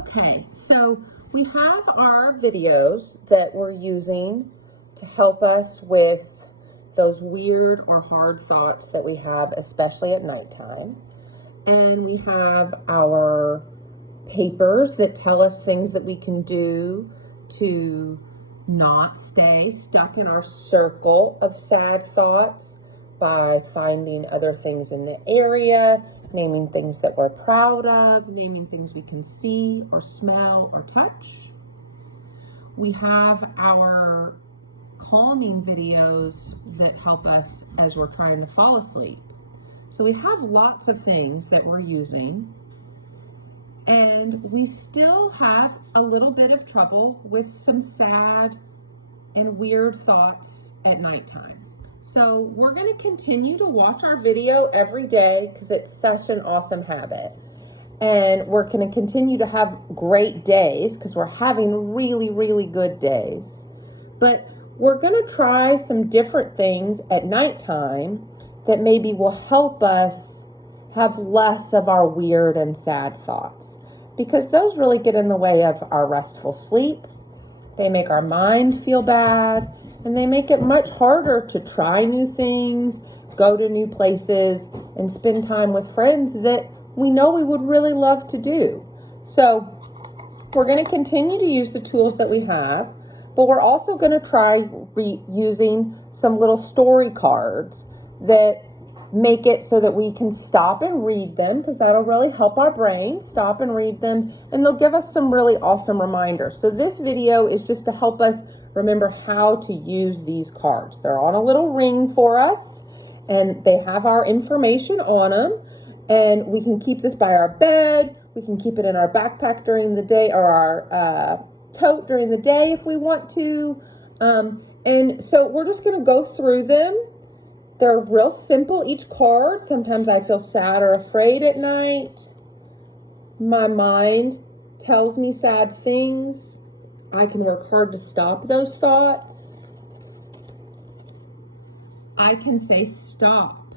Okay, so we have our videos that we're using to help us with those weird or hard thoughts that we have, especially at nighttime. And we have our papers that tell us things that we can do to not stay stuck in our circle of sad thoughts by finding other things in the area, naming things that we're proud of, naming things we can see or smell or touch. We have our calming videos that help us as we're trying to fall asleep. So we have lots of things that we're using, and we still have a little bit of trouble with some sad and weird thoughts at nighttime. So we're going to continue to watch our video every day because it's such an awesome habit. And we're going to continue to have great days because we're having really, really good days. But we're going to try some different things at nighttime that maybe will help us have less of our weird and sad thoughts, because those really get in the way of our restful sleep. They make our mind feel bad, and they make it much harder to try new things, go to new places, and spend time with friends that we know we would really love to do. So we're going to continue to use the tools that we have, but we're also going to try using some little story cards that make it so that we can stop and read them, because that'll really help our brain. Stop and read them, and they'll give us some really awesome reminders. So this video is just to help us remember how to use these cards. They're on a little ring for us, and they have our information on them, and we can keep this by our bed. We can keep it in our backpack during the day, or our tote during the day if we want to. And so we're just going to go through them. They're real simple, each card. Sometimes I feel sad or afraid at night. My mind tells me sad things. I can work hard to stop those thoughts. I can say stop,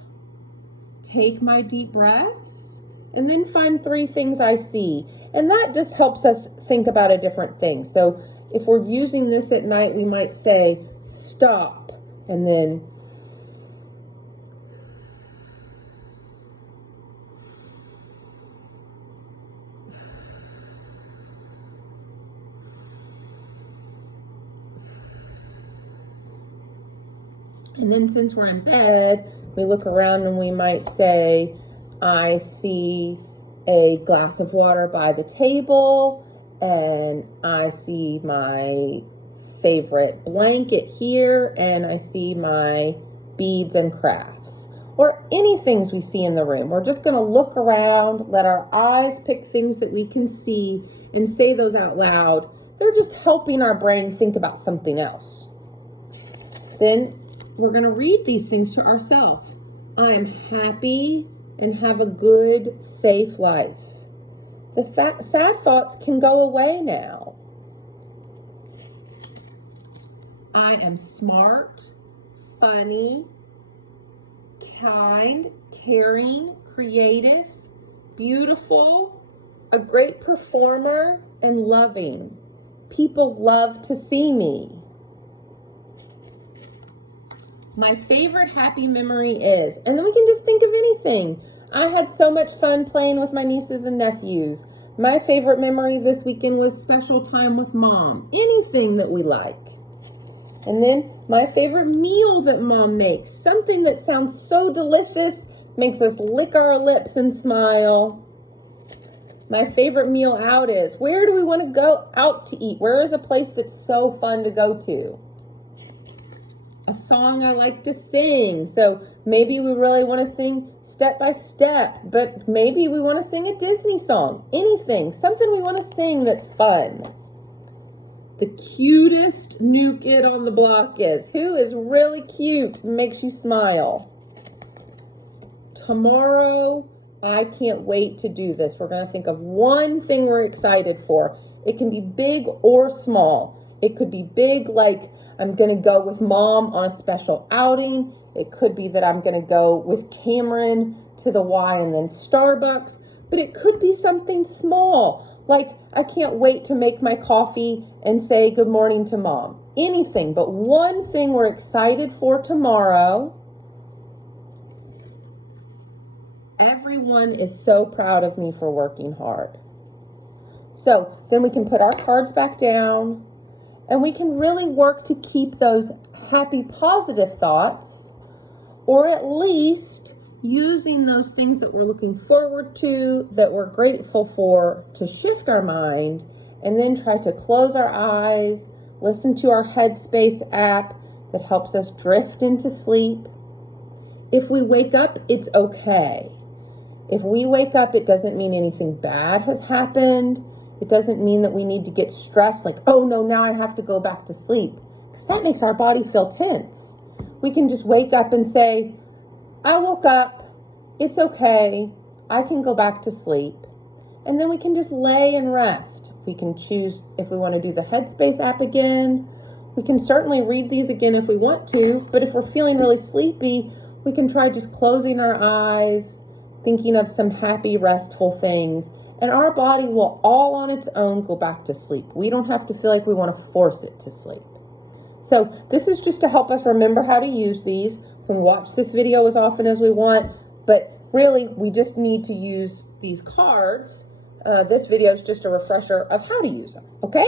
take my deep breaths, and then find 3 things I see. And that just helps us think about a different thing. So if we're using this at night, we might say stop, and then since we're in bed, we look around and we might say, I see a glass of water by the table, and I see my favorite blanket here, and I see my beads and crafts, or any things we see in the room. We're just going to look around, let our eyes pick things that we can see, and say those out loud. They're just helping our brain think about something else. Then we're going to read these things to ourselves. I am happy and have a good, safe life. The sad thoughts can go away now. I am smart, funny, kind, caring, creative, beautiful, a great performer, and loving. People love to see me. My favorite happy memory is, and then we can just think of anything. I had so much fun playing with my nieces and nephews. My favorite memory this weekend was special time with Mom. Anything that we like. And then my favorite meal that Mom makes. Something that sounds so delicious, makes us lick our lips and smile. My favorite meal out is, where do we want to go out to eat? Where is a place that's so fun to go to? A song I like to sing. So maybe we really want to sing Step by Step, but maybe we want to sing a Disney song. Anything, something we want to sing that's fun. The cutest new kid on the block is, who is really cute and makes you smile? Tomorrow, I can't wait to do this. We're going to think of one thing we're excited for. It can be big or small. It could be big, like I'm going to go with Mom on a special outing. It could be that I'm going to go with Cameron to the Y and then Starbucks. but it could be something small, like I can't wait to make my coffee and say good morning to mom. Anything, but one thing we're excited for tomorrow. Everyone is so proud of me for working hard. So then we can put our cards back down and we can really work to keep those happy, positive thoughts, or at least using those things that we're looking forward to, that we're grateful for, to shift our mind, and then try to close our eyes, listen to our Headspace app that helps us drift into sleep. If we wake up, it's okay. If we wake up, it doesn't mean anything bad has happened. It doesn't mean that we need to get stressed, like, oh no, now I have to go back to sleep, because that makes our body feel tense. We can just wake up and say, I woke up, it's okay, I can go back to sleep. And then we can just lay and rest. We can choose if we want to do the Headspace app again. We can certainly read these again if we want to, but if we're feeling really sleepy, we can try just closing our eyes, thinking of some happy, restful things, and our body will all on its own go back to sleep. We don't have to feel like we want to force it to sleep. So this is just to help us remember how to use these. We can watch this video as often as we want, but really we just need to use these cards. This video is just a refresher of how to use them, okay?